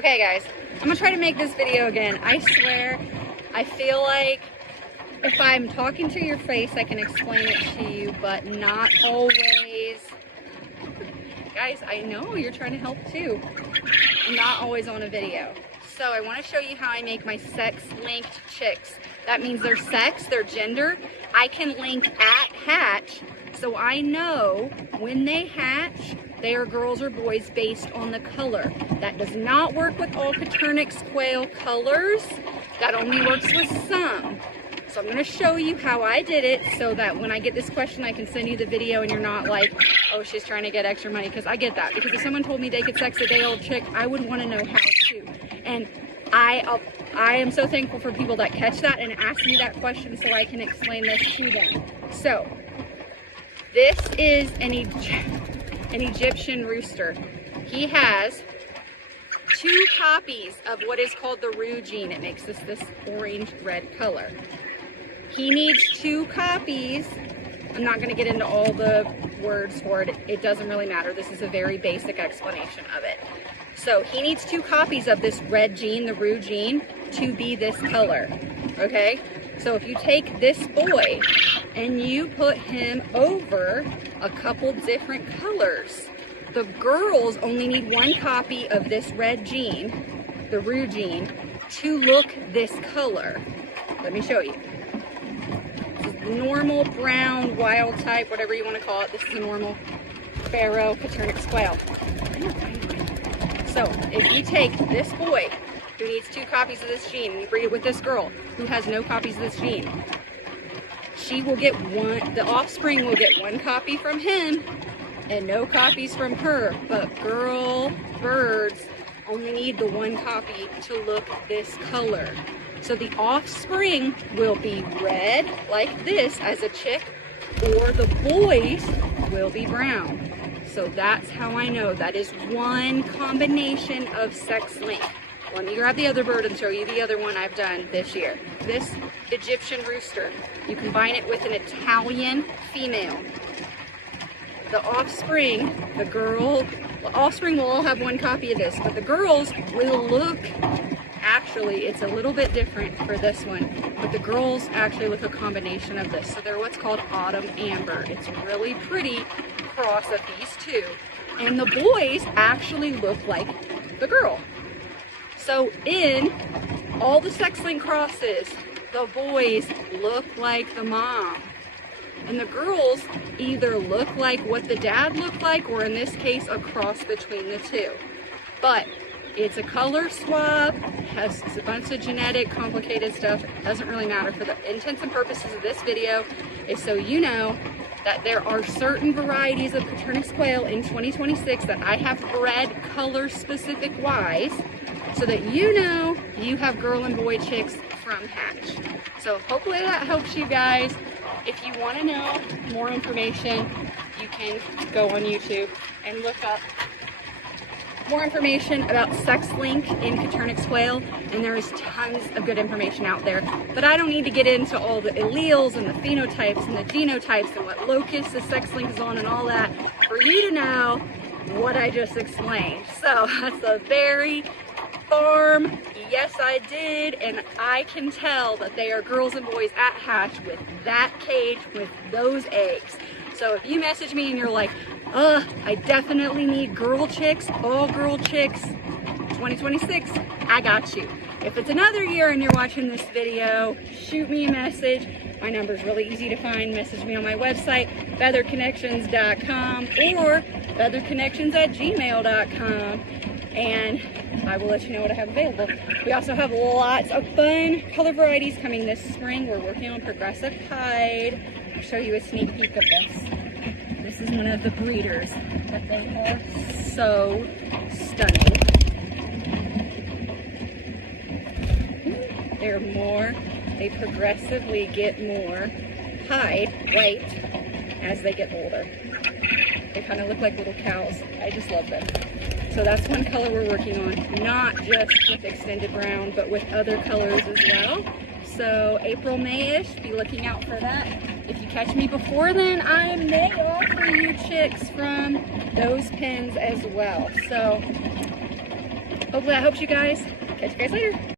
Okay guys, I'm gonna try to make this video again. I swear, I feel like if I'm talking to your face, I can explain it to you, but not always. Guys, I know you're trying to help too. I'm not always on a video. So I wanna show you how I make my sex-linked chicks. That means their sex, their gender, I can link at hatch, so I know when they hatch, they are girls or boys based on the color. That does not work with all coturnix quail colors. That only works with some. So I'm going to show you how I did it so that when I get this question, I can send you the video and you're not like, oh, she's trying to get extra money. Because I get that. Because if someone told me they could sex a day-old chick, I would want to know how to. And I am so thankful for people that catch that and ask me that question so I can explain this to them. So this is an Egyptian rooster. He has 2 copies of what is called the roux gene. It makes this orange-red color. He needs 2 copies. I'm not going to get into all the words for it. It doesn't really matter. This is a very basic explanation of it. So he needs 2 copies of this red gene, the roux gene, to be this color. Okay? So if you take this boy and you put him over a couple different colors, the girls only need 1 copy of this red gene, the roux gene, to look this color. Let me show you. This is the normal brown, wild type, whatever you want to call it. This is a normal pharaoh coturnix quail. So if you take this boy who needs 2 copies of this gene and you breed it with this girl who has no copies of this gene, she will get the offspring will get 1 copy from him and no copies from her, but girl birds only need the 1 copy to look this color. So the offspring will be red like this as a chick, or the boys will be brown. So that's how I know that is one combination of sex link. Let me grab the other bird and show you the other one I've done this year. This Egyptian rooster, you combine it with an Italian female. The offspring, the offspring will all have 1 copy of this, but the girls will look, actually, it's a little bit different for this one, but the girls actually look a combination of this. So they're what's called autumn amber. It's really pretty cross of these 2. And the boys actually look like the girl. So in all the sex-linked crosses, the boys look like the mom. And the girls either look like what the dad looked like, or in this case, a cross between the 2. But it's a color swap, has a bunch of genetic, complicated stuff. It doesn't really matter. For the intents and purposes of this video, is so you know that there are certain varieties of coturnix quail in 2026 that I have bred color specific wise, so that you know you have girl and boy chicks from hatch. So hopefully that helps you guys. If you want to know more information, you can go on YouTube and look up more information about sex link in coturnix quail, and there is tons of good information out there. But I don't need to get into all the alleles and the phenotypes and the genotypes and what locus the sex link is on and all that for you to know what I just explained. So that's a very farm, yes I did, and I can tell that they are girls and boys at hatch with that cage with those eggs. So if you message me and you're like, I definitely need girl chicks, all girl chicks, 2026, I got you. If it's another year and you're watching this video, shoot me a message. My number is really easy to find. Message me on my website, featheredknechtions.com or featheredknechtions@gmail.com, and I will let you know what I have available. We also have lots of fun color varieties coming this spring. We're working on progressive hide. I'll show you a sneak peek of this. This is one of the breeders, but they are so stunning. They progressively get more hide, white, as they get older. They kind of look like little cows. I just love them. So that's one color we're working on, not just with extended brown, but with other colors as well. So April, May-ish, be looking out for that. If you catch me before then, I may offer you chicks from those pens as well. So hopefully that helps you guys. Catch you guys later.